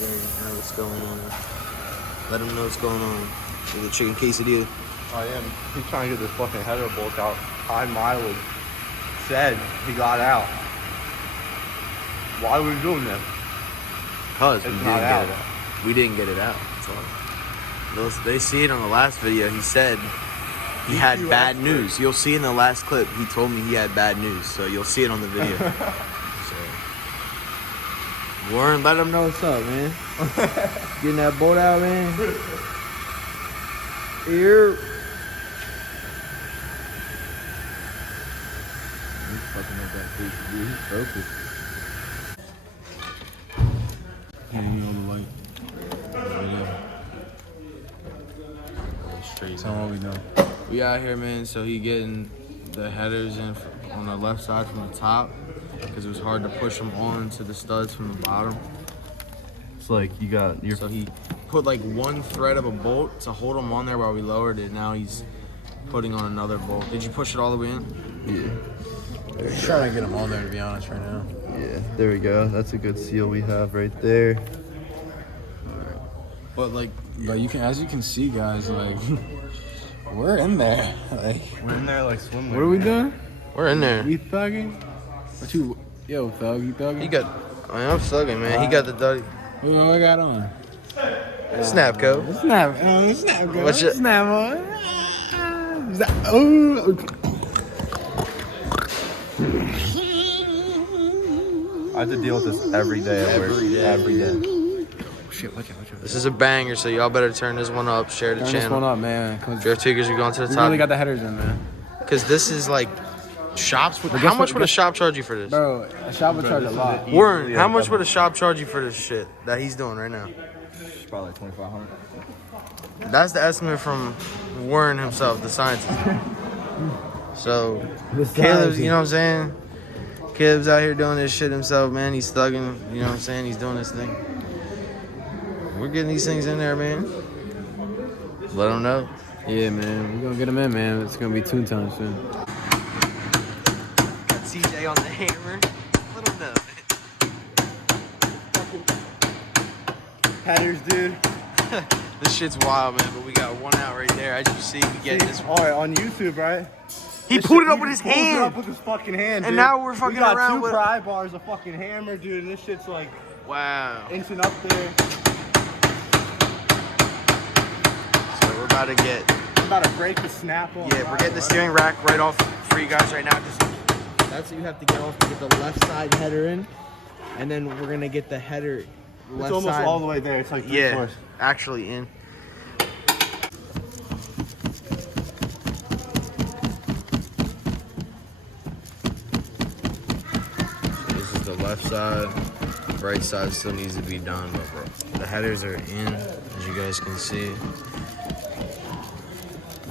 Yeah, you know what's going on. Let him know what's going on. With the chicken quesadilla. I am. He's trying to get this fucking header bolt out. High mileage. Said he got out. Why are we doing this? Because It's not out. We didn't get it out. That's all. They see it on the last video. He said he had bad news. You'll see in the last clip. He told me he had bad news. So you'll see it on the video. So, Warren, let him know what's up, man. Getting that boat out, man. Here. He's fucking up that fish, dude. He's focused. Yeah, you know the light. Straight. Tell him what we know. We out here, man. So he getting the headers in on the left side from the top because it was hard to push them on to the studs from the bottom. It's like you got your. So he put like one thread of a bolt to hold them on there while we lowered it. Now he's putting on another bolt. Did you push it all the way in? Yeah. We're trying to get them on there, to be honest, right now. Yeah, there we go. That's a good seal we have right there. But like, you can, as you can see, guys, like we're in there. Like We're in there like swimming. what are we doing? we're in there. We thugging? What you? Yo, thug, you thugging? He got. I mean, I'm slugging, man. He got the dirty What I got on? snap coat. Snap, snap, girl. What's your- Snap on. Oh. I have to deal with this every day at work. Every day. Shit, watch out. This is a banger, so y'all better turn this one up. Share the Turn this channel. one up, man. DriftTweakers, we're going to the We top. really got the headers in, man. Because this is like shops. But How guess much what- would a shop charge you for this? Bro, a shop would charge a lot. Warren, how much would a shop charge you for this shit that he's doing right now? Probably like 2,500. That's the estimate from Warren himself, the scientist. So, Caleb's, you know what I'm saying? Caleb's out here doing this shit himself, man. He's thugging, you know what I'm saying? He's doing this thing. We're getting these things in there, man. Let them know. Yeah, man. We're gonna get them in, man. It's gonna be tune time soon. Got CJ on the hammer. Let them know. Headers, dude. This shit's wild, man, but we got one out right there. As you see, we get this one. All right, on YouTube, right? He pulled it up with his Pulled it up hand. with his fucking hand, And dude. now we're fucking we got around two with- pry bars, a fucking hammer, dude, and this shit's like Wow. inching up there. So we're about to get, I'm about to break the snap on. yeah, we're getting the steering rack right off for you guys right now. That's what you have to get off to get the left side header in. And then we're going to get the header left It's almost side. all the way there. It's like Yeah, 3/4. actually in. So this is the left side. Right side still needs to be done, but bro, the headers are in, as you guys can see.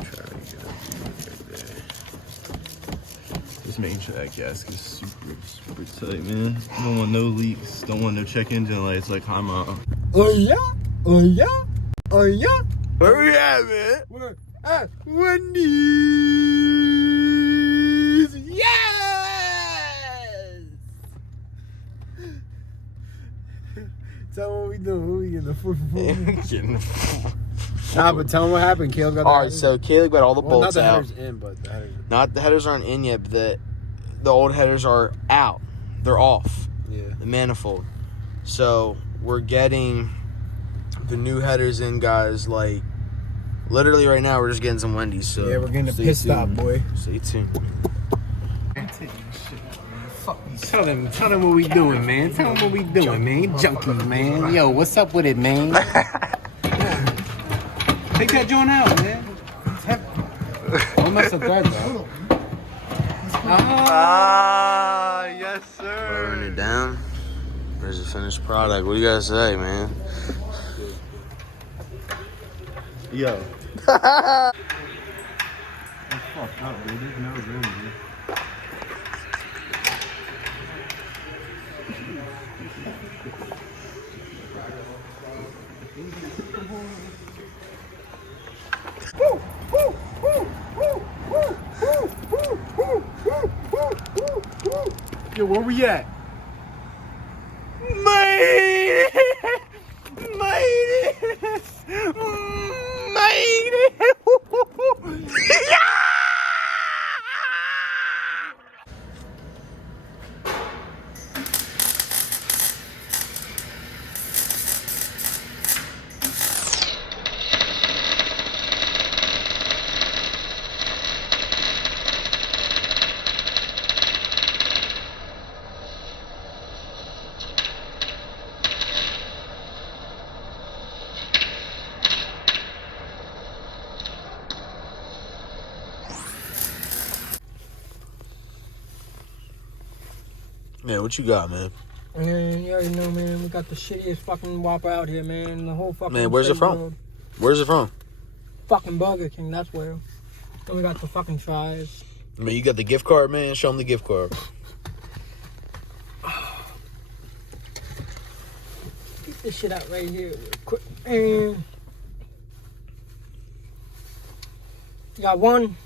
Try to get it right there. Just making sure that gasket is super tight, man. Don't want no leaks. Don't want no check engine lights like I'm Oh yeah, where we at, man? We're at Wendy's. Yes. Tell them what we do. Who we getting the food? Nah, but tell them what happened. Caleb got the All right, headers. so Caleb got all the Well, not bolts the out. headers in, but the headers. Not the headers aren't in yet, but the old headers are out. They're off. Yeah. The manifold. So we're getting the new headers in, guys. Like literally right now, we're just getting some Wendy's. So Yeah, we're getting a stay pit stop, tuned. boy. Stay tuned. Tell them what we doing, man. Tell them what we doing, man. Junkies, man. Yo, what's up with it, man? Take that joint out, man. Don't mess up that, bro. Ah, yes, Lowering sir. it down. There's the finished product. What do you guys say, man? Yo. Fucked up, dude. There's no room, man. Yo, where we at? Man! Made it! Man, what you got, man? Man, you already know, man. We got the shittiest fucking Whopper out here, man. The whole fucking. Man, where's it from? World. Where's it from? Fucking Burger King. That's where. Then we got the fucking fries. Man, you got the gift card, man. Show them the gift card. Get this shit out right here real quick. And you got one.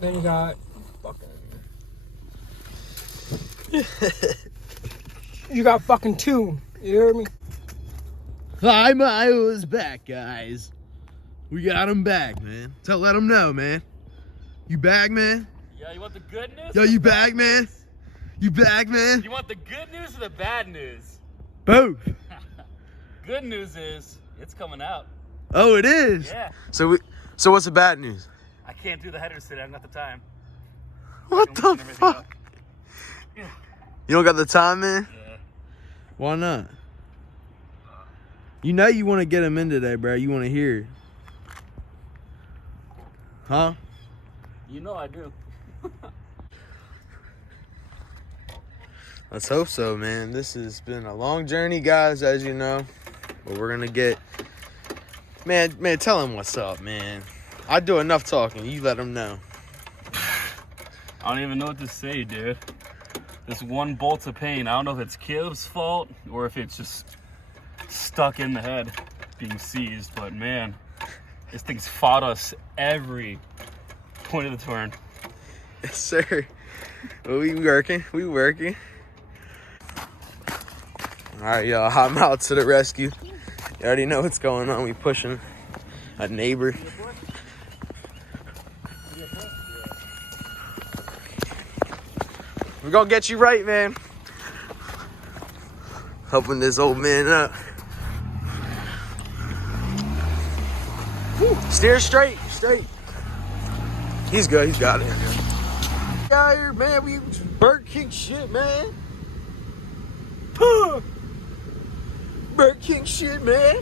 Then you got fucking. You got fucking two. You hear me? Hi, Milo's back, guys. We got him back, man. Let him know, man. You back, man? Yeah, you want the good news? Yo, you back, man? You back, man? You want the good news or the bad news? Both. Good news is it's coming out. Oh, it is? Yeah. So what's the bad news? I can't do the headers today. I don't got the time. What I'm the looking everything fuck? up. Yeah. You don't got the time, man? Yeah. Why not? You know you want to get him in today, bro. You want to hear it. Huh? You know I do. Let's hope so, man. This has been a long journey, guys, as you know. But we're gonna get... Man, tell him what's up, man. I do enough talking. You let him know. I don't even know what to say, dude. This one bolt's a pain. I don't know if it's Caleb's fault or if it's just stuck in the head being seized, but man, this thing's fought us every point of the turn. Yes, sir. Well, we working. All right, y'all. I'm out to the rescue. You already know what's going on. We pushing a neighbor. We're gonna get you right, man. Helping this old man up. Whew. Steer straight. He's good. He's got it. Out here, man. We Burger King shit, man. Burger King shit, man.